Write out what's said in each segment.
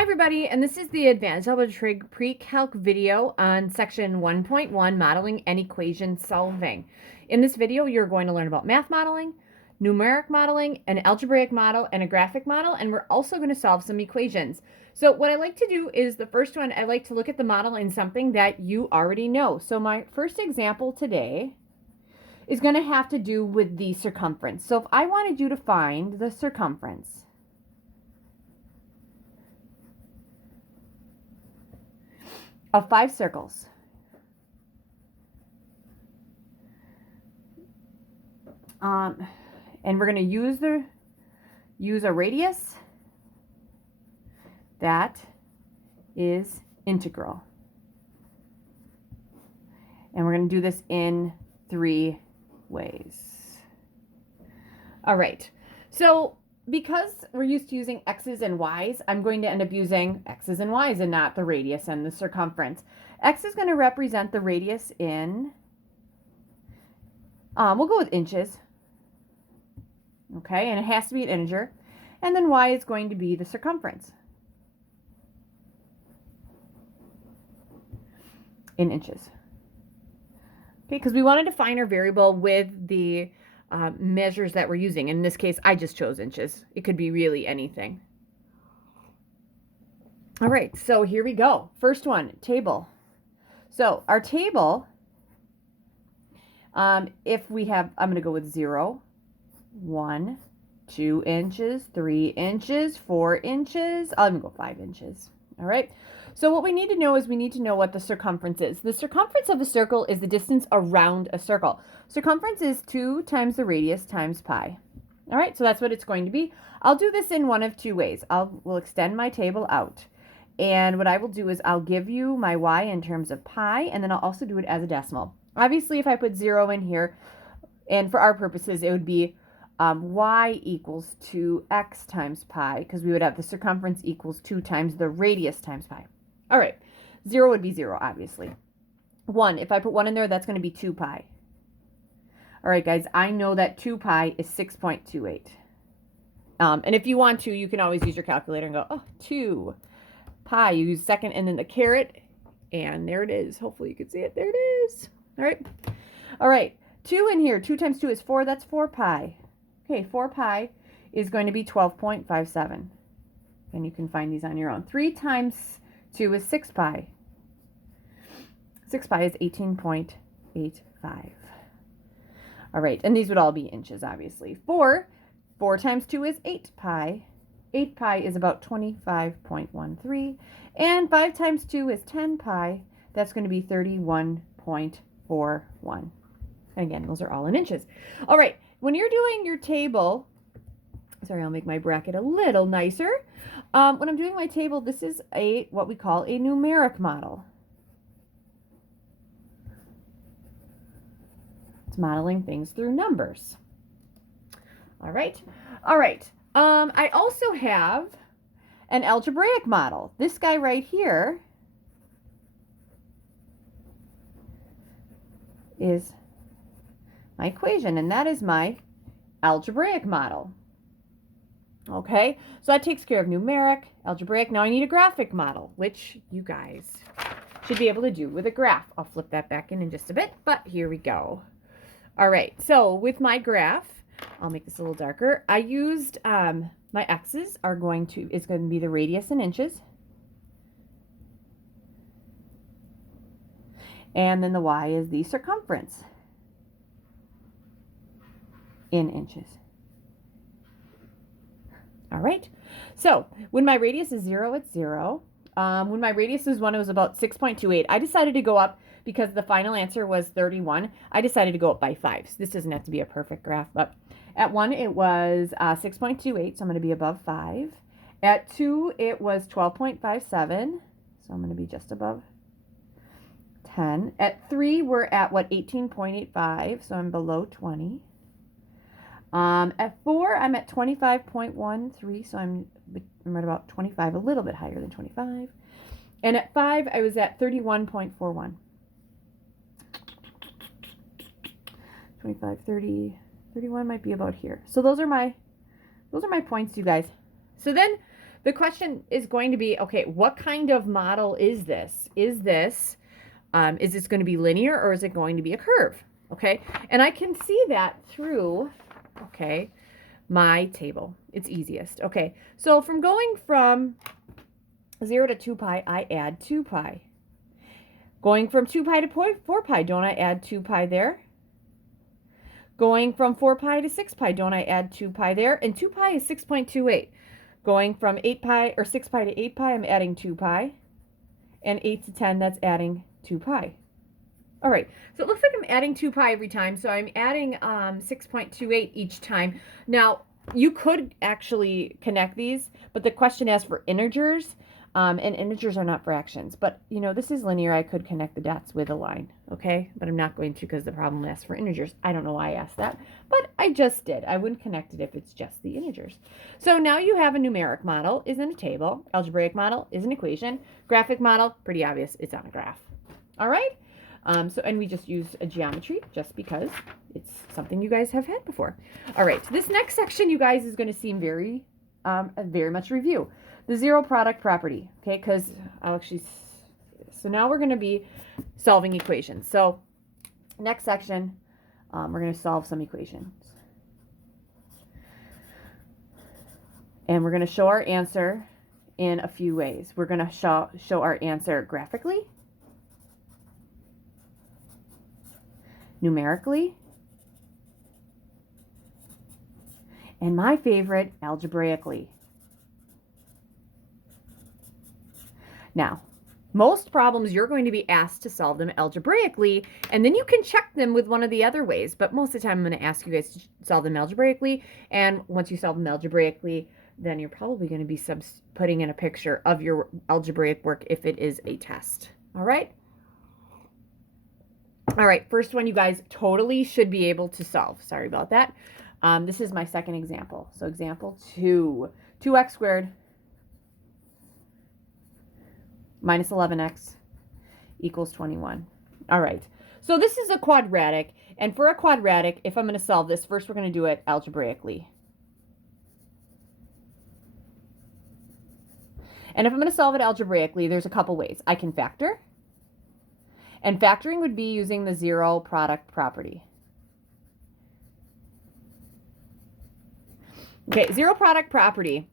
Hi everybody, and this is the Advanced Algebra Trig Pre-Calc video on section 1.1, Modeling and Equation Solving. In this video, you're going to learn about math modeling, numeric modeling, an algebraic model, and a graphic model, and we're also going to solve some equations. So what I like to do is the first one, I like to look at the model in something that you already know. So my first example today is going to have to do with the circumference. So if I wanted you to find the circumference of 5 circles, and we're going to use a radius that is integral, and we're going to do this in 3 ways. All right, so because we're used to using x's and y's, I'm going to end up using x's and y's and not the radius and the circumference. X is going to represent the radius in, we'll go with inches. Okay, and it has to be an integer. And then y is going to be the circumference in inches. Okay, because we want to define our variable with the measures that we're using. In this case, I just chose inches. It could be really anything. All right, so here we go. First one, table. So our table, if we have, I'm going to go with 0, 1, 2 inches, 3 inches, 4 inches. I'm going to go 5 inches. All right. So what we need to know is we need to know what the circumference is. The circumference of a circle is the distance around a circle. Circumference is 2 times the radius times pi. All right, so that's what it's going to be. I'll do this in one of 2 ways. We'll extend my table out. And what I will do is I'll give you my y in terms of pi, and then I'll also do it as a decimal. Obviously, if I put 0 in here, and for our purposes, it would be y equals 2x times pi, because we would have the circumference equals 2 times the radius times pi. All right, 0 would be 0, obviously. 1, if I put 1 in there, that's going to be 2 pi. All right, guys, I know that 2 pi is 6.28. And if you want to, you can always use your calculator and go, oh, 2 pi. You use second and then the caret, and there it is. Hopefully you can see it. There it is. All right. All right, 2 in here. 2 times 2 is 4. That's 4 pi. Okay, 4 pi is going to be 12.57. And you can find these on your own. 3 times 2 is 6 pi. 6 pi is 18.85. All right, and these would all be inches, obviously. 4 times 2 is 8 pi. 8 pi is about 25.13. And 5 times 2 is 10 pi. That's going to be 31.41. And again, those are all in inches. All right, when you're doing your table, sorry, I'll make my bracket a little nicer. When I'm doing my table, this is what we call a numeric model. It's modeling things through numbers. All right. All right. I also have an algebraic model. This guy right here is my equation, and that is my algebraic model. Okay, so that takes care of numeric, algebraic. Now I need a graphic model, which you guys should be able to do with a graph. I'll flip that back in just a bit, but here we go. All right, so with my graph, I'll make this a little darker. I used my x's is going to be the radius in inches, and then the y is the circumference in inches. All right, so when my radius is 0, it's 0. When my radius is 1, it was about 6.28. I decided to go up because the final answer was 31. I decided to go up by 5. So this doesn't have to be a perfect graph, but at 1, it was 6.28, so I'm going to be above 5. At 2, it was 12.57, so I'm going to be just above 10. At 3, we're at, 18.85, so I'm below 20. At 4, I'm at 25.13, so I'm at about 25, a little bit higher than 25. And at 5, I was at 31.41. 25, 30, 31 might be about here. So those are my points, you guys. So then the question is going to be, okay, what kind of model is this? Is this going to be linear or is it going to be a curve? Okay, and I can see that through, okay, my table. It's easiest. Okay, so from going from 0 to 2 pi, I add 2 pi. Going from 2 pi to 4 pi, don't I add 2 pi there? Going from 4 pi to 6 pi, don't I add 2 pi there? And 2 pi is 6.28. Going from 8 pi or 6 pi to 8 pi, I'm adding 2 pi. And 8 to 10, that's adding 2 pi. All right, so it looks like I'm adding 2 pi every time, so I'm adding 6.28 each time. Now, you could actually connect these, but the question asks for integers, and integers are not fractions. But, you know, this is linear. I could connect the dots with a line, okay? But I'm not going to because the problem asks for integers. I don't know why I asked that, but I just did. I wouldn't connect it if it's just the integers. So now you have a numeric model is in a table. Algebraic model is an equation. Graphic model, pretty obvious, it's on a graph. All right? And we just use a geometry just because it's something you guys have had before. All right, this next section, you guys, is going to seem very much review. The zero product property, okay, because I'll actually, so now we're going to be solving equations. So next section, we're going to solve some equations. And we're going to show our answer in a few ways. We're going to show our answer graphically, numerically, and my favorite, algebraically. Now, most problems you're going to be asked to solve them algebraically, and then you can check them with one of the other ways, but most of the time I'm going to ask you guys to solve them algebraically, and once you solve them algebraically, then you're probably going to be putting in a picture of your algebraic work if it is a test. All right? All right, first one you guys totally should be able to solve. Sorry about that. This is my second example. So example 2, 2x squared minus 11x equals 21. All right, so this is a quadratic. And for a quadratic, if I'm going to solve this, first we're going to do it algebraically. And if I'm going to solve it algebraically, there's a couple ways. I can factor. And factoring would be using the zero product property. Okay, zero product property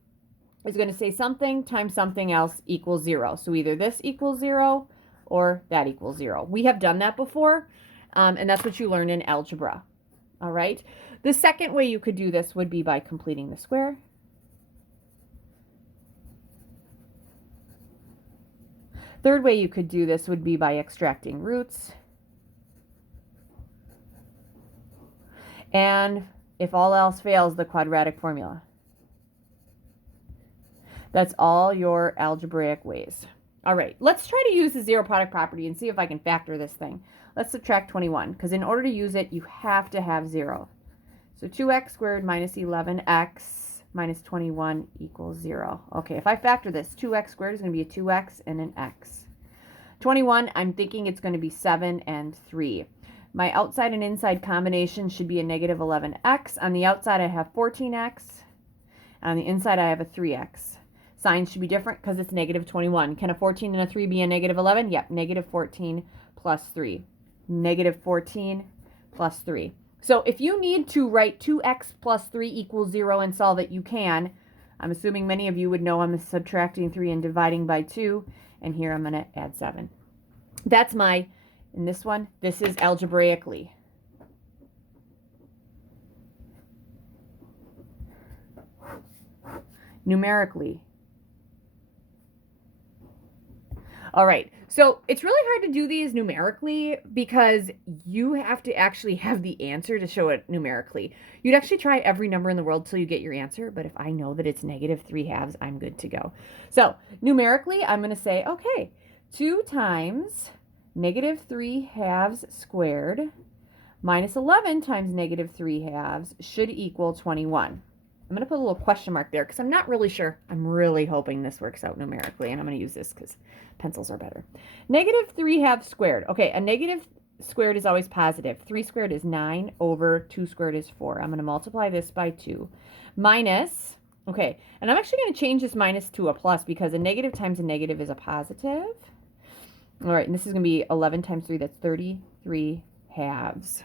is going to say something times something else equals 0. So either this equals 0 or that equals 0. We have done that before, and that's what you learn in algebra. All right. The second way you could do this would be by completing the square. Third way you could do this would be by extracting roots. And if all else fails, the quadratic formula. That's all your algebraic ways. All right, let's try to use the zero product property and see if I can factor this thing. Let's subtract 21, because in order to use it, you have to have 0. So 2x squared minus 11x minus 21 equals 0. Okay, if I factor this, 2x squared is going to be a 2x and an x. 21, I'm thinking it's going to be 7 and 3. My outside and inside combination should be a negative 11x. On the outside, I have 14x. On the inside, I have a 3x. Signs should be different because it's negative 21. Can a 14 and a 3 be a negative 11? Yep, negative 14 plus 3. Negative 14 plus 3. So if you need to write 2x plus 3 equals 0 and solve it, you can. I'm assuming many of you would know I'm subtracting 3 and dividing by 2. And here I'm going to add 7. That's my, in this one, this is algebraically. Numerically. All right, so it's really hard to do these numerically because you have to actually have the answer to show it numerically. You'd actually try every number in the world till you get your answer, but if I know that it's negative 3/2, I'm good to go. So numerically, I'm going to say, okay, 2 times negative 3/2 squared minus 11 times negative 3/2 should equal 21. I'm going to put a little question mark there because I'm not really sure. I'm really hoping this works out numerically, and I'm going to use this because pencils are better. Negative 3/2 squared. Okay, a negative squared is always positive. 3 squared is 9 over 2 squared is 4. I'm going to multiply this by 2. Minus Okay, and I'm actually going to change this minus to a plus because a negative times a negative is a positive. All right, and this is going to be 11 times 3. That's 33 halves.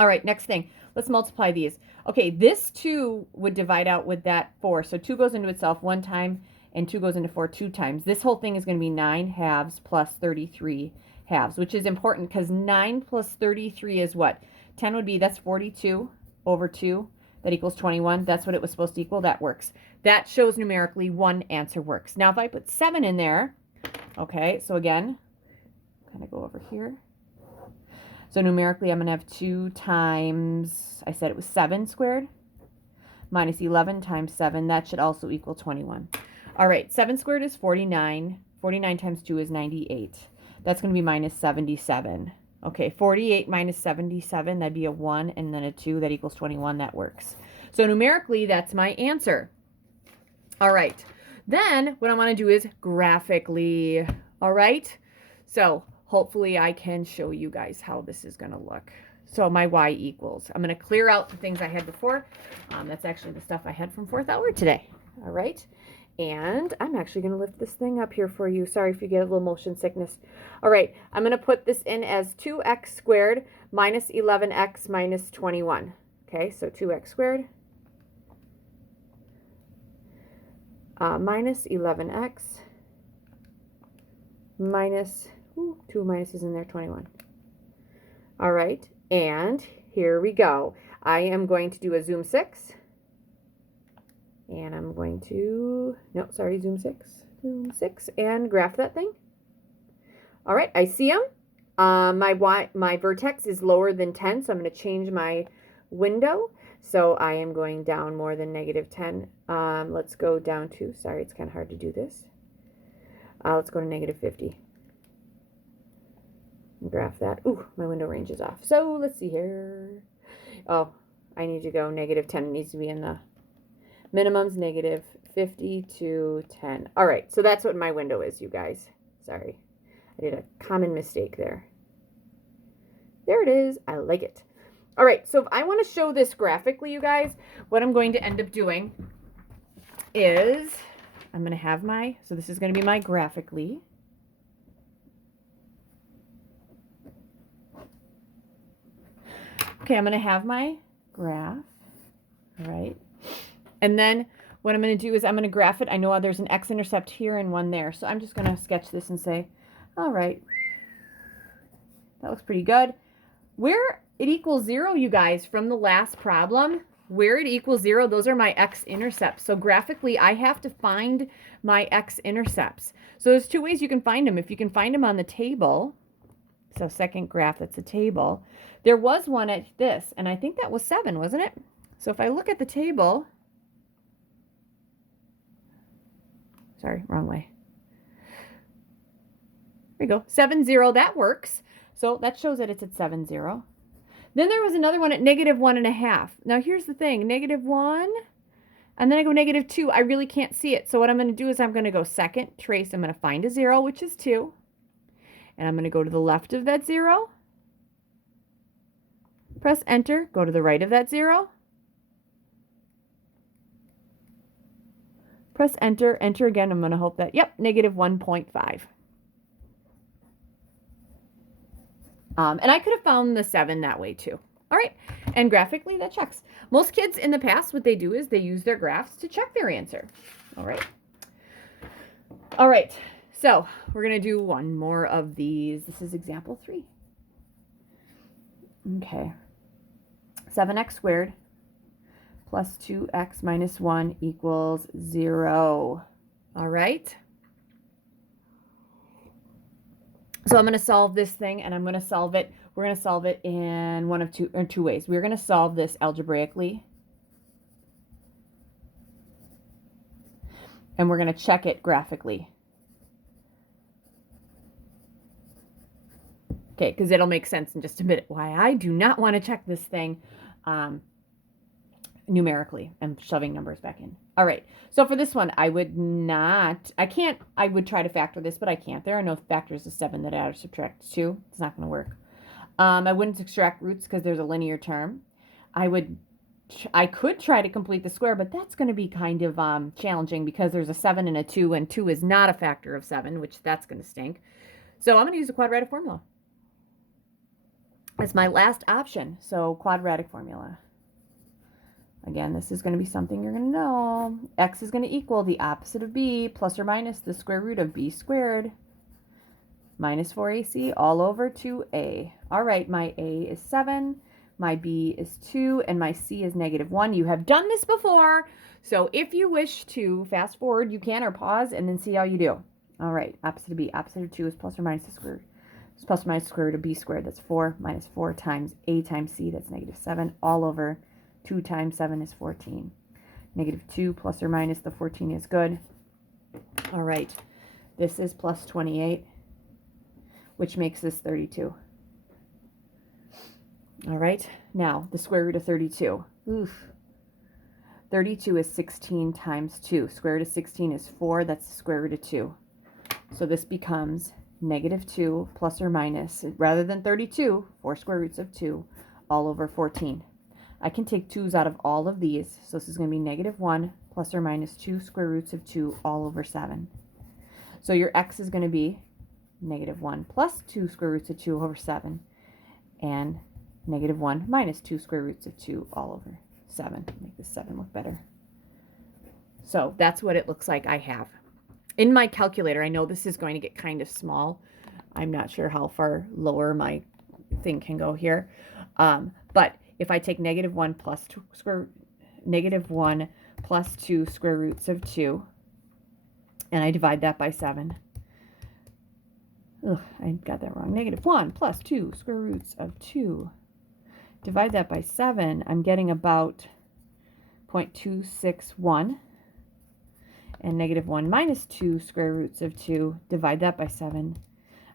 All right, next thing. Let's multiply these. Okay, this 2 would divide out with that 4. So 2 goes into itself 1 time, and 2 goes into 4 2 times. This whole thing is going to be 9 halves plus 33 halves, which is important because 9 plus 33 is what? 10 would be, that's 42 over 2. That equals 21. That's what it was supposed to equal. That works. That shows numerically one answer works. Now, if I put 7 in there, okay, so again, kind of go over here. So numerically, I'm going to have 2 times, I said it was 7 squared, minus 11 times 7. That should also equal 21. All right, 7 squared is 49. 49 times 2 is 98. That's going to be minus 77. Okay, 48 minus 77, that'd be a 1 and then a 2. That equals 21. That works. So numerically, that's my answer. All right. Then what I want to do is graphically. All right. So hopefully I can show you guys how this is going to look. So my y equals. I'm going to clear out the things I had before. That's actually the stuff I had from 4th hour today. All right. And I'm actually going to lift this thing up here for you. Sorry if you get a little motion sickness. All right, I'm going to put this in as 2x squared minus 11x minus 21. Okay, so 2x squared minus 11x minus, 2 minuses in there, 21. All right, and here we go. I am going to do a zoom 6. And I'm going to, no, sorry, zoom 6, and graph that thing. All right, I see them. My vertex is lower than 10, so I'm going to change my window. So I am going down more than negative 10. Let's go down to, sorry, it's kind of hard to do this. Let's go to negative 50. And graph that. Ooh, my window range is off. So let's see here. Oh, I need to go negative 10. It needs to be in the minimum's negative 50 to 10. All right, so that's what my window is, you guys. Sorry, I did a common mistake there. There it is. I like it. All right, so if I want to show this graphically, you guys, what I'm going to end up doing is I'm going to have my, so this is going to be my graphically. Okay, I'm going to have my graph, all right? And then what I'm going to do is I'm going to graph it. I know there's an x-intercept here and one there. So I'm just going to sketch this and say, all right, that looks pretty good. Where it equals 0, you guys, from the last problem, where it equals 0, those are my x-intercepts. So graphically, I have to find my x-intercepts. So there's 2 ways you can find them. If you can find them on the table, so second graph, that's a table. There was one at this, and I think that was 7, wasn't it? So if I look at the table, sorry, wrong way. There we go. 7, 0, that works. So that shows that it's at 7, 0. Then there was another one at negative 1.5. Now here's the thing, negative 1, and then I go negative 2. I really can't see it. So what I'm going to do is I'm going to go second, trace. I'm going to find a 0, which is 2. And I'm going to go to the left of that 0. Press enter, go to the right of that 0. Press enter, enter again. I'm going to hope that, yep, negative 1.5. And I could have found the 7 that way too. All right, and graphically that checks. Most kids in the past, what they do is they use their graphs to check their answer. All right. All right, so we're going to do one more of these. This is example 3. Okay, 7x squared plus 2x minus 1 equals 0. All right. So I'm going to solve this thing, and I'm going to solve it. We're going to solve it in one of two ways. We're going to solve this algebraically, and we're going to check it graphically. Okay, because it'll make sense in just a minute why I do not want to check this thing numerically and shoving numbers back in. All right, so for this one, I would try to factor this, but I can't. There are no factors of 7 that add or subtract 2. It's not going to work. I wouldn't extract roots because there's a linear term. I would I could try to complete the square, but that's going to be kind of challenging because there's a 7 and a 2, and 2 is not a factor of 7, which that's going to stink. So I'm going to use the quadratic formula. It's my last option, so quadratic formula. Again, this is going to be something you're going to know. X is going to equal the opposite of b plus or minus the square root of b squared minus 4ac all over 2a. All right, my a is 7, my b is 2, and my c is -1. You have done this before, so if you wish to fast forward, you can, or pause and then see how you do. All right, opposite of b, opposite of 2 is plus or minus the square root. It's plus or minus the square root of b squared. That's 4 minus 4 times a times c. That's -7 all over 2 times 7 is 14. -2 plus or minus the 14 is good. All right, this is plus 28, which makes this 32. All right, now the square root of 32. Oof. 32 is 16 times 2. Square root of 16 is 4. That's the square root of 2. So this becomes -2 plus or minus, rather than 32, 4 square roots of 2 all over 14. I can take 2's out of all of these, so this is going to be -1 plus or minus 2 square roots of 2 all over 7. So your x is going to be -1 plus 2 square roots of 2 over 7, and -1 minus 2 square roots of 2 all over 7. Make this 7 look better. So that's what it looks like I have. In my calculator, I know this is going to get kind of small. I'm not sure how far lower my thing can go here. But if I take -1 plus 2 square roots of 2, and I divide that by 7. Ugh, I got that wrong. -1 plus 2 square roots of 2. Divide that by 7. I'm getting about 0.261. And -1 minus 2 square roots of 2. Divide that by 7.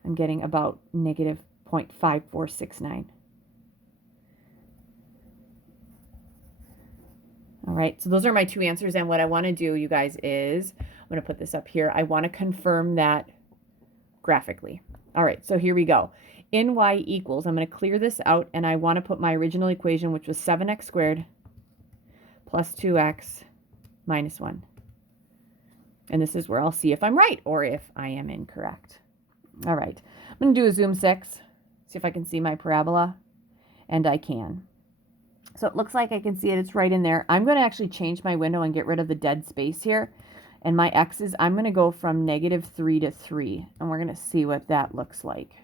I'm getting about -0.5469. All right, so those are my two answers, and what I want to do, you guys, is I'm going to put this up here. I want to confirm that graphically. All right, so here we go. In y equals, I'm going to clear this out, and I want to put my original equation, which was 7x squared plus 2x minus 1. And this is where I'll see if I'm right or if I am incorrect. All right, I'm going to do a zoom 6, see if I can see my parabola, and I can. So it looks like I can see it. It's right in there. I'm going to actually change my window and get rid of the dead space here. And my x's, I'm going to go from -3 to 3. And we're going to see what that looks like.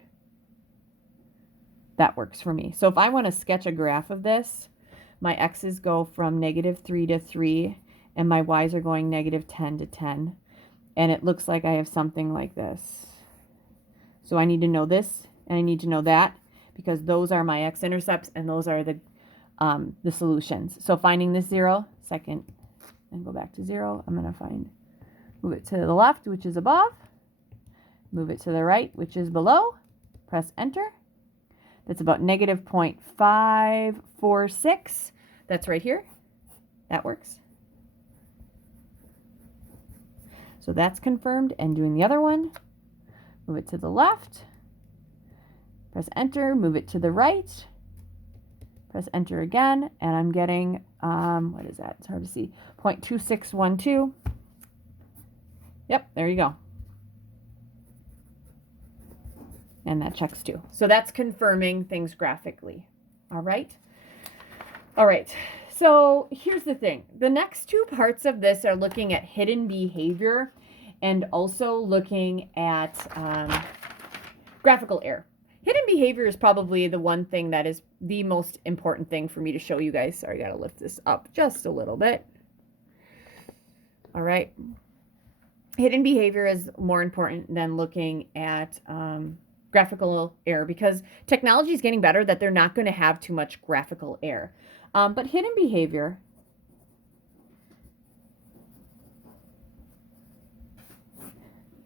That works for me. So if I want to sketch a graph of this, my x's go from -3 to 3. And my y's are going -10 to 10. And it looks like I have something like this. So I need to know this and I need to know that, because those are my x-intercepts and those are the solutions. So finding this 0, second, and go back to 0, I'm going to move it to the left, which is above, move it to the right, which is below, press enter. That's about -0.546. That's right here. That works. So that's confirmed. And doing the other one, move it to the left, press enter, move it to the right, press enter again, and I'm getting, what is that? It's hard to see, 0.2612. Yep, there you go. And that checks too. So that's confirming things graphically. All right. All right. So here's the thing. The next two parts of this are looking at hidden behavior and also looking at graphical error. Hidden behavior is probably the one thing that is the most important thing for me to show you guys. Sorry, I got to lift this up just a little bit. All right. Hidden behavior is more important than looking at graphical error, because technology is getting better that they're not going to have too much graphical error. But hidden behavior,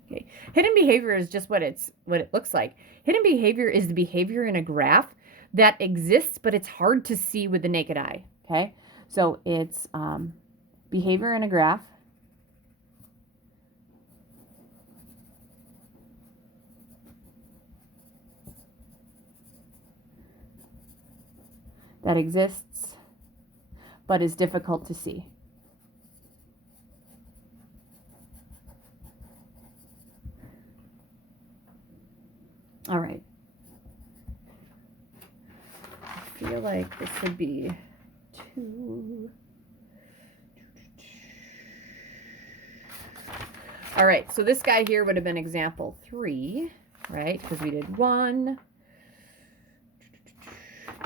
okay, hidden behavior is just what it looks like. Hidden behavior is the behavior in a graph that exists, but it's hard to see with the naked eye. Okay, so it's behavior in a graph that exists but is difficult to see. All right. I feel like this would be 2. All right, so this guy here would have been example 3, right? Because we did 1.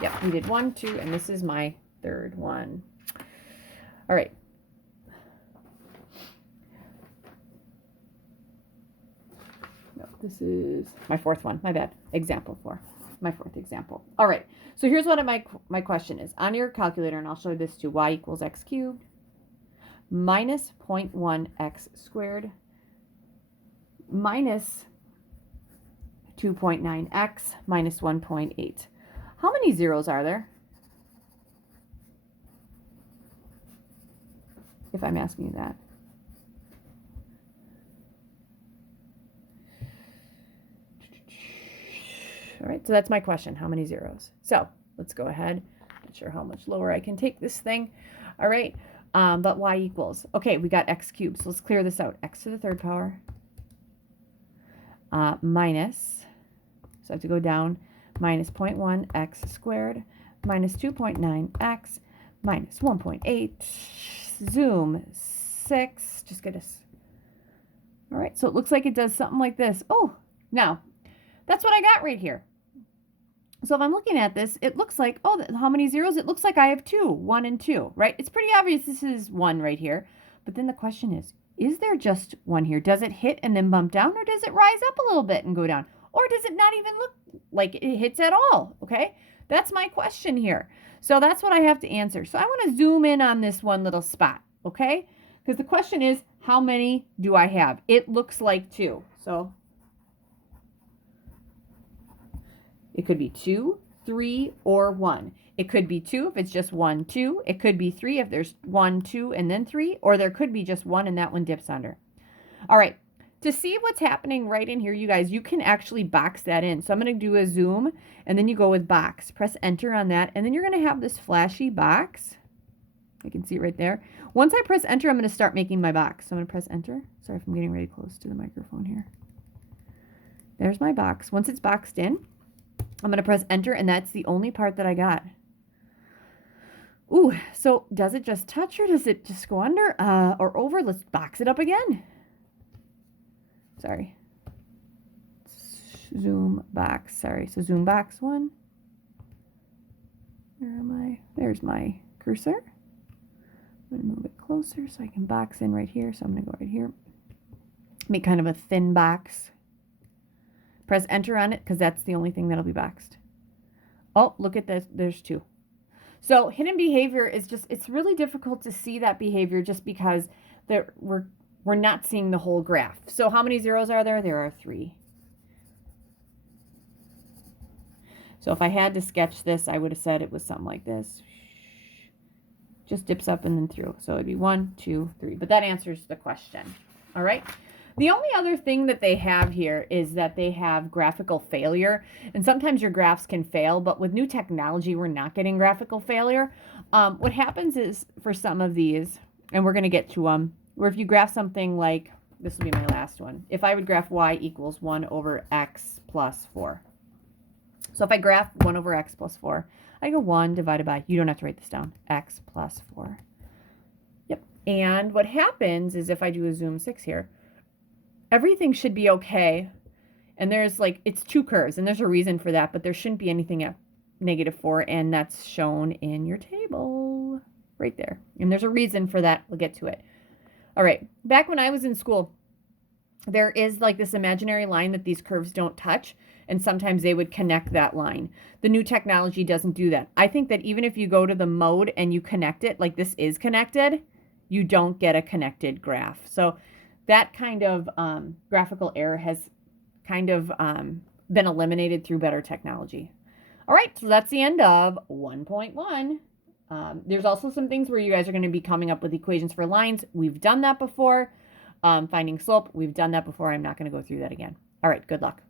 Yep, we did 1, 2, and this is my third one. All right. No, this is my fourth one. My bad. Example 4. My fourth example. All right. So here's what my question is. On your calculator, and I'll show this to y equals x cubed minus 0.1 x squared minus 2.9x minus 1.8. How many zeros are there? If I'm asking you that. All right, so that's my question. How many zeros? So let's go ahead. Not sure how much lower I can take this thing. All right, but y equals. Okay, we got x cubed. So let's clear this out. X to the third power minus, so I have to go down, minus 0.1 x squared minus 2.9 x minus 1.8. Zoom 6. Just get us. All right, so it looks like it does something like this. Oh, now that's what I got right here. So if I'm looking at this, it looks like, oh, how many zeros? It looks like I have 2, 1 and 2, right? It's pretty obvious this is 1 right here. But then the question is there just 1 here? Does it hit and then bump down, or does it rise up a little bit and go down? Or does it not even look like it hits at all? Okay, that's my question here. So that's what I have to answer. So I want to zoom in on this one little spot, okay? Because the question is, how many do I have? It looks like 2. So it could be 2, 3, or 1. It could be 2 if it's just 1, 2. It could be 3 if there's 1, 2, and then 3. Or there could be just 1 and that one dips under. All right. To see what's happening right in here, you guys, you can actually box that in. So I'm going to do a zoom, and then you go with box. Press enter on that, and then you're going to have this flashy box. You can see it right there. Once I press enter, I'm going to start making my box. So I'm going to press enter. Sorry if I'm getting really close to the microphone here. There's my box. Once it's boxed in, I'm going to press enter, and that's the only part that I got. Ooh, so does it just touch, or does it just go under or over? Let's box it up again. Sorry. Zoom box. Sorry. So zoom box 1. Where am I? There's my cursor. I'm going to move it closer so I can box in right here. So I'm going to go right here. Make kind of a thin box. Press enter on it because that's the only thing that'll be boxed. Oh, look at this. There's 2. So hidden behavior is just, it's really difficult to see that behavior just because we're not seeing the whole graph. So how many zeros are there? There are 3. So if I had to sketch this, I would have said it was something like this. Just dips up and then through. So it'd be 1, 2, 3. But that answers the question. All right. The only other thing that they have here is that they have graphical failure. And sometimes your graphs can fail, but with new technology, we're not getting graphical failure. What happens is for some of these, and we're going to get to them, where if you graph something like, this will be my last one. If I would graph y equals 1 over x plus 4. So if I graph 1 over x plus 4, I go 1 divided by, you don't have to write this down, x plus 4. Yep. And what happens is if I do a zoom 6 here, everything should be okay. And there's like, it's 2 curves, and there's a reason for that, but there shouldn't be anything at -4, and that's shown in your table right there. And there's a reason for that. We'll get to it. All right. Back when I was in school, there is like this imaginary line that these curves don't touch, and sometimes they would connect that line. The new technology doesn't do that. I think that even if you go to the mode and you connect it, like this is connected, you don't get a connected graph. So that kind of graphical error has kind of been eliminated through better technology. All right, so that's the end of 1.1. There's also some things where you guys are going to be coming up with equations for lines. We've done that before. Finding slope, we've done that before. I'm not going to go through that again. All right, good luck.